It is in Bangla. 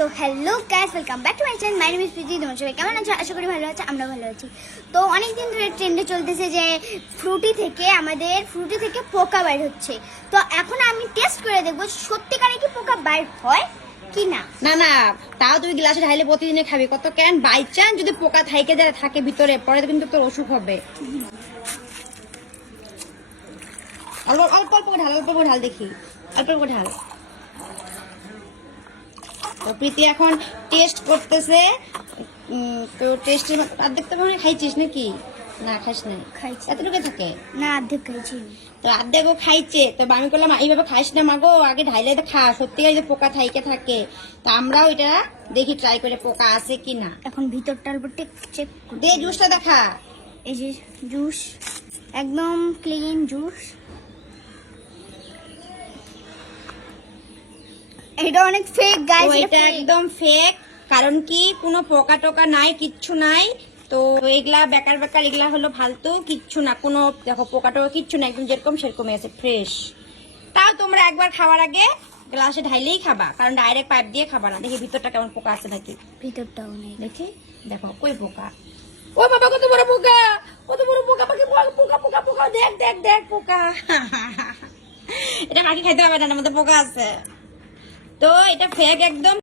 তো hello guys, welcome back to my channel. My name is Priti. তোমরা সবাই কেমন আছো? আশা করি ভালো আছো, আমরা ভালো আছি। তো অনেকদিন ধরে ট্রেন্ডে চলতেছে যে ফ্রুটি থেকে পোকা বাইর হচ্ছে। তো এখন আমি টেস্ট করে দেখবো সত্যিকারে কি পোকা বাইর হয় কি না। না না, তাও তুই গ্লাসে ঢাইলে প্রতিদিনে খাবি কত কেন? বাই চান্স যদি পোকা থাইকে যারা থাকে ভিতরে, পরে কিন্তু তোর অসুখ হবে। অল্প অল্প অল্প ঢাল, অল্প ঢাল, দেখি অল্প অল্প ঢাল। তো প্রীতি এখন টেস্ট করতেছে। তো টেস্টের অর্ধেক তো মনে হয় খাইছিস নাকি? না খাইস নাই, খাইছি। এতটুকু থাকে না, অর্ধেক খাইছি। তো অর্ধেকও খাইছে। তো আমি করলাম এইভাবে খাইস না মাগো, আগে ঢাইলে তো খা, সত্যিকার যে পোকা থাইকে থাকে। তো আমরাও এটা দেখি ট্রাই করে পোকা আছে কিনা। এখন ভিতরটা অল্প চেক দে জুসটা দেখা। এই যে জুস, একদম ক্লিন জুস। এটা অনেক ফেক গাইস, তো এটা একদম ফেক। কারণ কি কোনো পোকা টোকা নাই, কিচ্ছু নাই। তো এগুলা বেকার বেকার, এগুলা হলো ফালতু, কিচ্ছু না। কোনো দেখো পোকা টোকা কিচ্ছু না, একদম যেরকম সেরকমই আছে, ফ্রেশ। তাও তোমরা একবার খাওয়ার আগে গ্লাসে ঢাইলেই খাবা, কারণ ডাইরেক্ট পাইপ দিয়ে খাবা না। দেখি ভিতরটা কেমন পোকা আছে নাকি। ভিতরটাও নেই। দেখি, দেখো কই পোকা। ও বাবা, কত বড় পোকা, কত বড় পোকা। পাখি পোকা পোকা পোকা, দেখ দেখ দেখ পোকা। এটা পাখি খাইতে হবে না, এর মধ্যে পোকা আছে। তো এটা ফেক একদম।